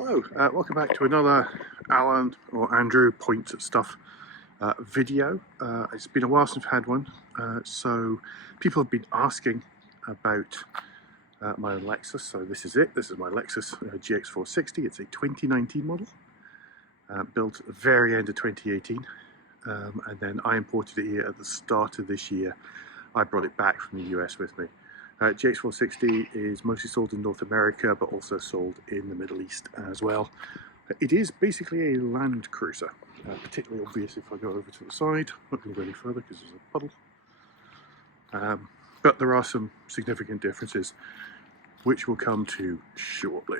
Hello, welcome back to another Alan or Andrew Points at Stuff video. It's been a while since I've had one, so people have been asking about my Lexus, so this is it. This is my Lexus GX460. It's a 2019 model, built at the very end of 2018, and then I imported it here at the start of this year. I brought it back from the US with me. GX460 is mostly sold in North America, but also sold in the Middle East as well. It is basically a land cruiser, particularly obvious if I go over to the side. I'm not going to go any further because there's a puddle. But there are some significant differences, which we'll come to shortly.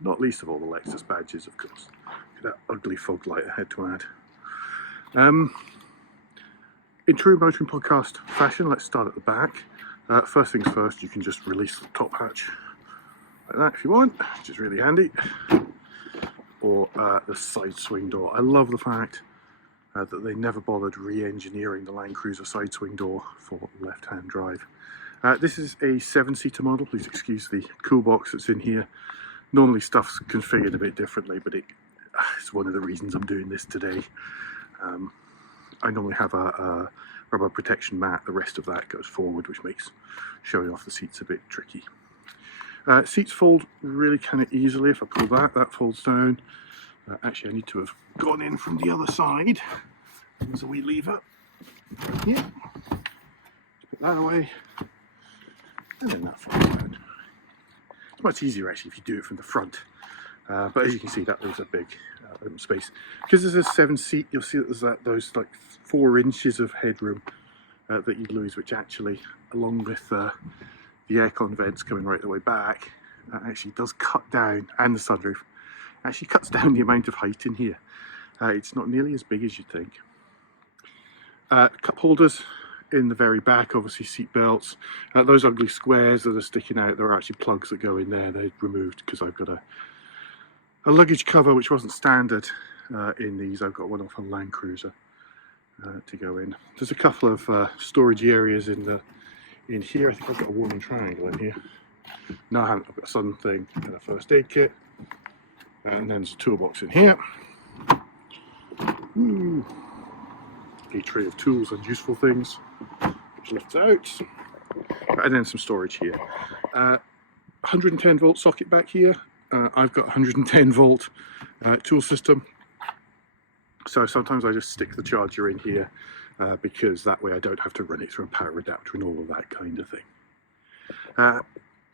Not least of all the Lexus badges, of course. Look at that ugly fog light I had to add. In true motoring podcast fashion, let's start at the back. First things first, you can just release the top hatch like that if you want, which is really handy. Or the side swing door. I love the fact that they never bothered re-engineering the Land Cruiser side swing door for left-hand drive. This is a 7-seater model. Please excuse the cool box that's in here. Normally stuff's configured a bit differently, but it's one of the reasons I'm doing this today. I normally have a rubber protection mat. The rest of that goes forward, which makes showing off the seats a bit tricky. Seats fold really kind of easily. If I pull that folds down. Actually, I need to have gone in from the other side. There's a wee lever. Yeah. Put that away. And then that folds down. It's much easier actually if you do it from the front. But as you can see, that leaves a big open space. Because there's a 7-seat, you'll see that there's those like 4 inches of headroom that you'd lose, which actually, along with the aircon vents coming right the way back, actually does cut down, and the sunroof, actually cuts down the amount of height in here. It's not nearly as big as you'd think. Cup holders in the very back, obviously seat belts. Those ugly squares that are sticking out, there are actually plugs that go in there. They're removed because I've got a luggage cover which wasn't standard in these. I've got one off a Land Cruiser to go in. There's a couple of storage areas in here. I think I've got a warning triangle in here. No, I haven't. I've got a sun thing and a first aid kit, and then there's a toolbox in here. Ooh. A tray of tools and useful things, which lifts out, and then some storage here. 110 volt socket back here. I've got 110 volt tool system, so sometimes I just stick the charger in here because that way I don't have to run it through a power adapter and all of that kind of thing.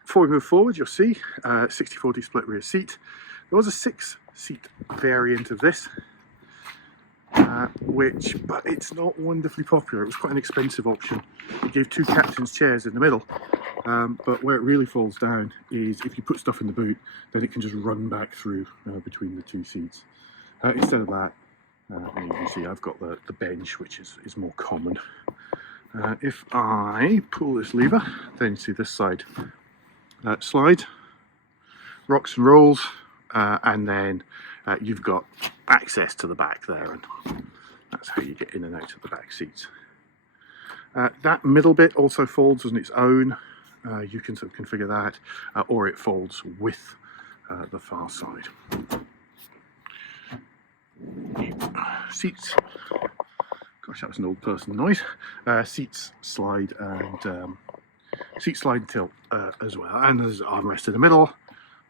Before we move forward, you'll see 60/40 split rear seat. There was a 6-seat variant of this, but it's not wonderfully popular. It was quite an expensive option. It gave 2 captain's chairs in the middle. But where it really falls down is if you put stuff in the boot, then it can just run back through between the 2 seats. Instead of that, and you can see I've got the bench, which is more common. If I pull this lever, then you see this side slide, rocks and rolls, and then you've got access to the back there, and that's how you get in and out of the back seats. That middle bit also folds on its own. You can sort of configure that, or it folds with the far side. Seats, gosh, that was an old person noise. Seats slide and seat slide and tilt as well. And there's armrest in the middle,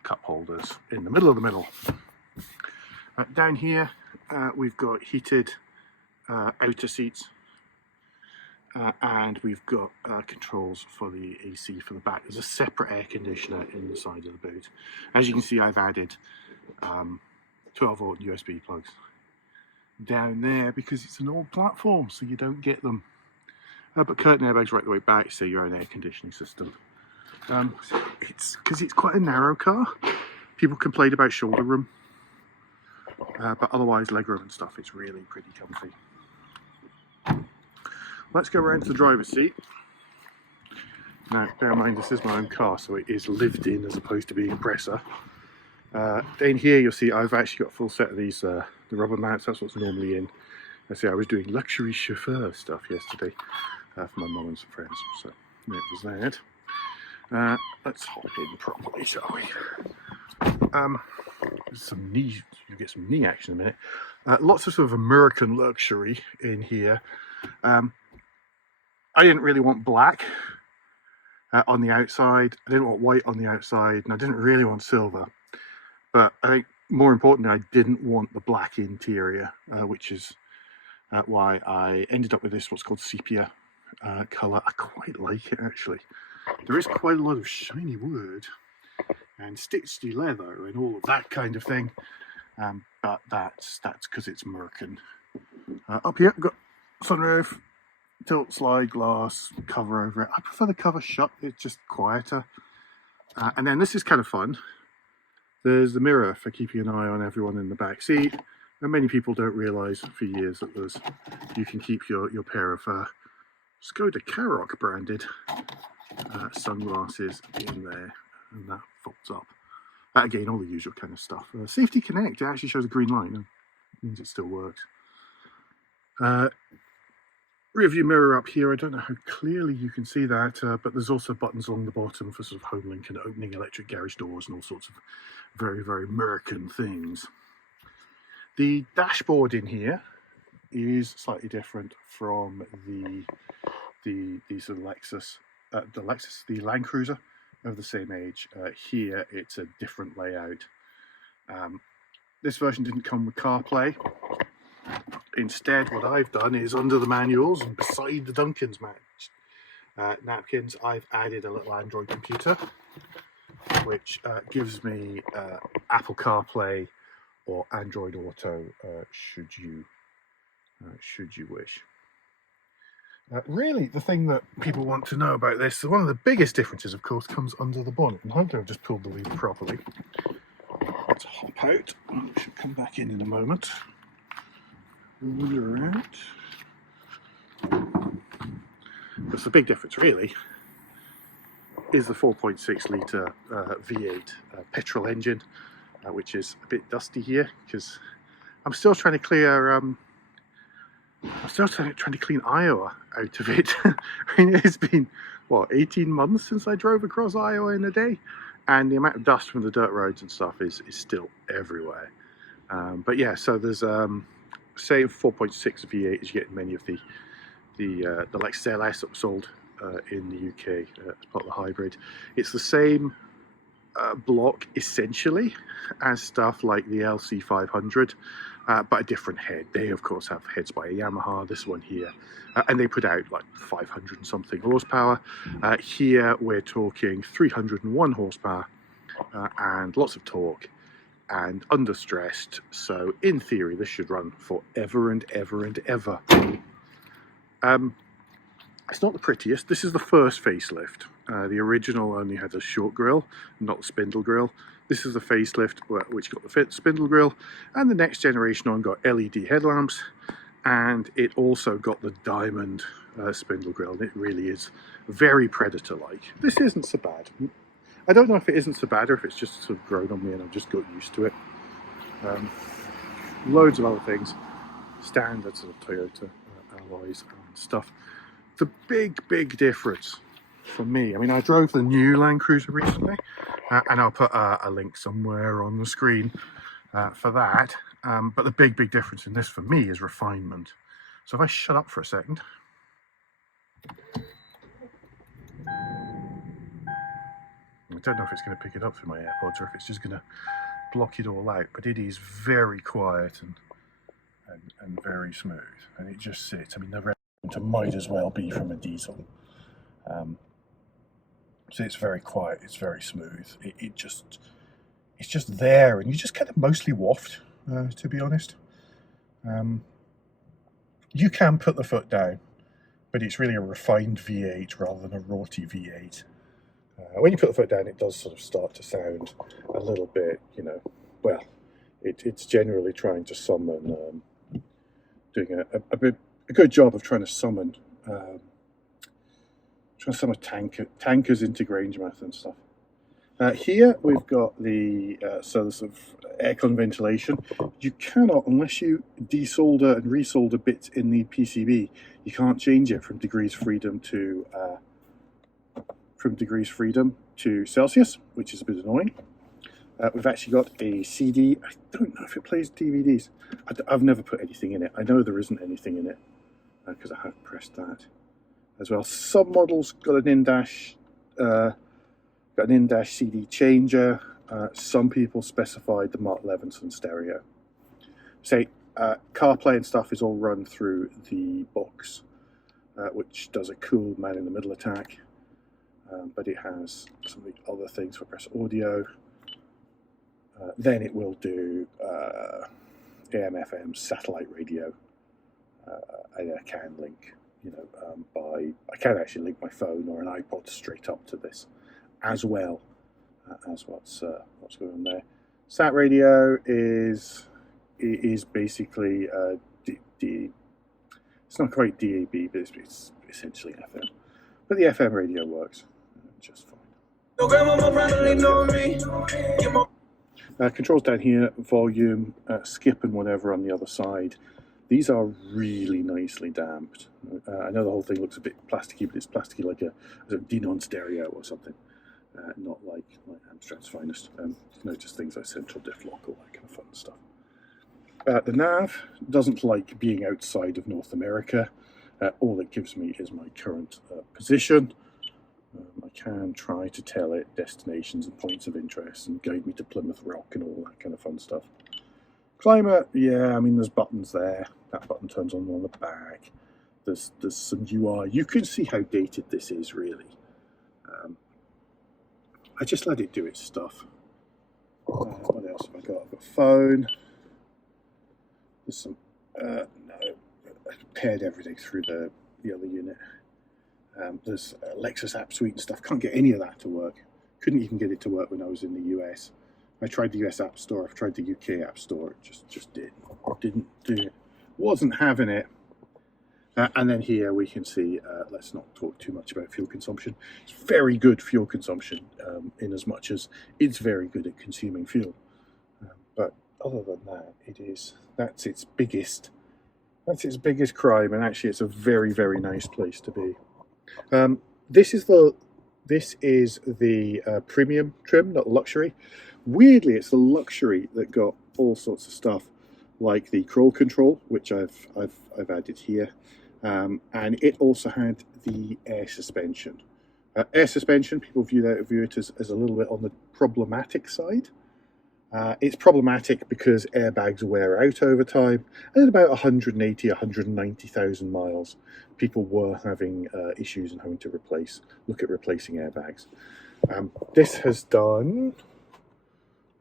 cup holders in the middle of the middle. Down here, we've got heated outer seats. And we've got controls for the AC for the back. There's a separate air conditioner in the side of the boot. As you can see, I've added 12 volt USB plugs down there because it's an old platform, so you don't get them. But curtain airbags right the way back, so your own air conditioning system. It's because it's quite a narrow car. People complain about shoulder room, but otherwise leg room and stuff, it's really pretty comfy. Let's go around to the driver's seat. Now, bear in mind, this is my own car, so it is lived in as opposed to being a presser. In here, you'll see I've actually got a full set of these, the rubber mounts. That's what's normally in. I see I was doing luxury chauffeur stuff yesterday for my mum and some friends, so there was that. Let's hop in properly, shall we? some knee, you get some knee action in a minute. Lots of sort of American luxury in here. I didn't really want black on the outside. I didn't want white on the outside, and I didn't really want silver. But I think more importantly, I didn't want the black interior, which is why I ended up with this, what's called sepia colour. I quite like it, actually. There is quite a lot of shiny wood and stitched leather and all of that kind of thing, but that's because it's American. Up here, I've got sunroof, tilt slide glass, cover over it. I prefer the cover shut, it's just quieter. And then this is kind of fun. There's the mirror for keeping an eye on everyone in the back seat. And many people don't realise for years that you can keep your pair of Skoda Karoq branded sunglasses in there, and that folds up. Again, all the usual kind of stuff. Safety Connect, it actually shows a green line. It means it still works. Rear view mirror up here, I don't know how clearly you can see that, but there's also buttons along the bottom for sort of home link and opening electric garage doors and all sorts of very, very American things. The dashboard in here is slightly different from the sort of the Land Cruiser of the same age. Here it's a different layout. This version didn't come with CarPlay. Instead, what I've done is under the manuals and beside the Duncan's napkins, I've added a little Android computer, which gives me Apple CarPlay or Android Auto, should you wish. Really, the thing that people want to know about this, one of the biggest differences, of course, comes under the bonnet. And hopefully I've just pulled the lever properly. Let's hop out. It should come back in a moment. Wander around. That's the big difference, really, is the 4.6 litre V8 petrol engine, which is a bit dusty here because I'm still trying to clear. I'm still trying to clean Iowa out of it. I mean, it's been, what, 18 months since I drove across Iowa in a day, and the amount of dust from the dirt roads and stuff is still everywhere. But yeah, so there's same 4.6 V8 as you get in many of the Lexus LS that were sold in the UK as part of the hybrid. It's the same block essentially as stuff like the LC500. But a different head. They of course have heads by Yamaha, this one here, and they put out like 500 and something horsepower. Here we're talking 301 horsepower and lots of torque and understressed, so in theory this should run forever and ever and ever. It's not the prettiest. This is the first facelift. The original only had a short grille, not the spindle grille. This is the facelift, which got the spindle grille, and the next generation on got LED headlamps, and it also got the diamond spindle grille, and it really is very Predator-like. This isn't so bad. I don't know if it isn't so bad or if it's just sort of grown on me and I've just got used to it. Loads of other things, standard sort of Toyota alloys and stuff. The big difference for me, I mean, I drove the new Land Cruiser recently, and I'll put a link somewhere on the screen for that. But the big difference in this for me is refinement. So if I shut up for a second. I don't know if it's going to pick it up through my AirPods or if it's just going to block it all out, but it is very quiet and very smooth, and it just sits. I mean, the rent might as well be from a diesel. So it's very quiet, it's very smooth. It's just there, and you just kind of mostly waft, to be honest. You can put the foot down, but it's really a refined V8 rather than a rorty V8. When you put the foot down, it does sort of start to sound a little bit, you know, well, it's generally trying to summon, doing a good job of trying to summon tankers into Grangemouth and stuff. Here we've got the sort of aircon ventilation. You cannot, unless you desolder and resolder bits in the PCB, you can't change it from degrees freedom to Celsius, which is a bit annoying. We've actually got a CD. I don't know if it plays DVDs. I've never put anything in it. I know there isn't anything in it because I have pressed that as well. Some models got an in-dash CD changer. Some people specified the Mark Levinson stereo. Say CarPlay and stuff is all run through the box, which does a cool man-in-the-middle attack. But it has some of the other things for press audio. Then it will do AM, FM, satellite radio, and I can link, I can actually link my phone or an iPod straight up to this, as well as what's going on there. Sat radio is basically it's not quite DAB, but it's essentially FM. But the FM radio works just fine. Controls down here, volume, skip and whatever on the other side. These are really nicely damped. I know the whole thing looks a bit plasticky, but it's plasticky like a Denon stereo or something. Not like Amstrad's finest. Just things like central diff lock, all that kind of fun stuff. The nav doesn't like being outside of North America. All it gives me is my current position. I can try to tell it destinations and points of interest and guide me to Plymouth Rock and all that kind of fun stuff. Climate, yeah, I mean, there's buttons there. That button turns on the back. There's some UI. You can see how dated this is, really. I just let it do its stuff. What else have I got? I've got a phone. There's some, no, I paired everything through the other unit. There's Lexus App Suite and stuff. Can't get any of that to work. Couldn't even get it to work when I was in the US. I tried the US App Store. I've tried the UK App Store. It just didn't do it. Wasn't having it. And then here we can see, let's not talk too much about fuel consumption. It's very good fuel consumption, in as much as it's very good at consuming fuel. But other than that, that's its biggest crime, and actually it's a very, very nice place to be. This is the premium trim, not luxury. Weirdly, it's the luxury that got all sorts of stuff like the crawl control, which I've added here, and it also had the air suspension. Air suspension, people view it as a little bit on the problematic side. It's problematic because airbags wear out over time, and at about 180, 190,000 miles, people were having issues and having to look at replacing airbags. This has done,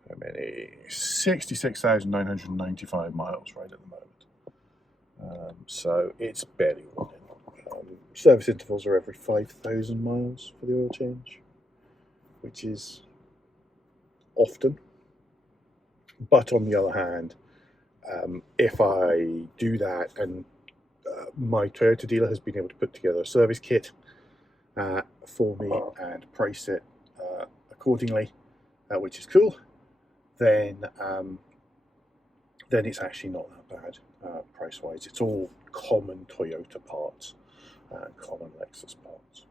how many? 66,995 miles right at the moment. So it's barely running. Service intervals are every 5,000 miles for the oil change, which is often. But on the other hand, if I do that, and my Toyota dealer has been able to put together a service kit for me and price it accordingly, which is cool, then it's actually not that bad price-wise. It's all common Toyota parts, common Lexus parts.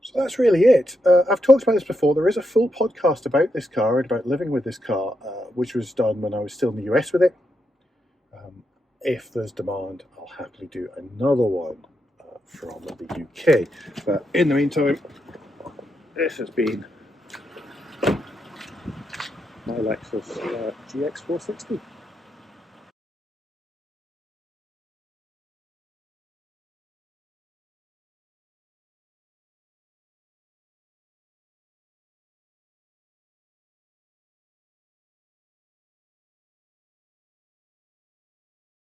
So that's really it. I've talked about this before. There is a full podcast about this car and about living with this car, which was done when I was still in the US with it. If there's demand, I'll happily do another one from the UK. But in the meantime, this has been my Lexus GX460.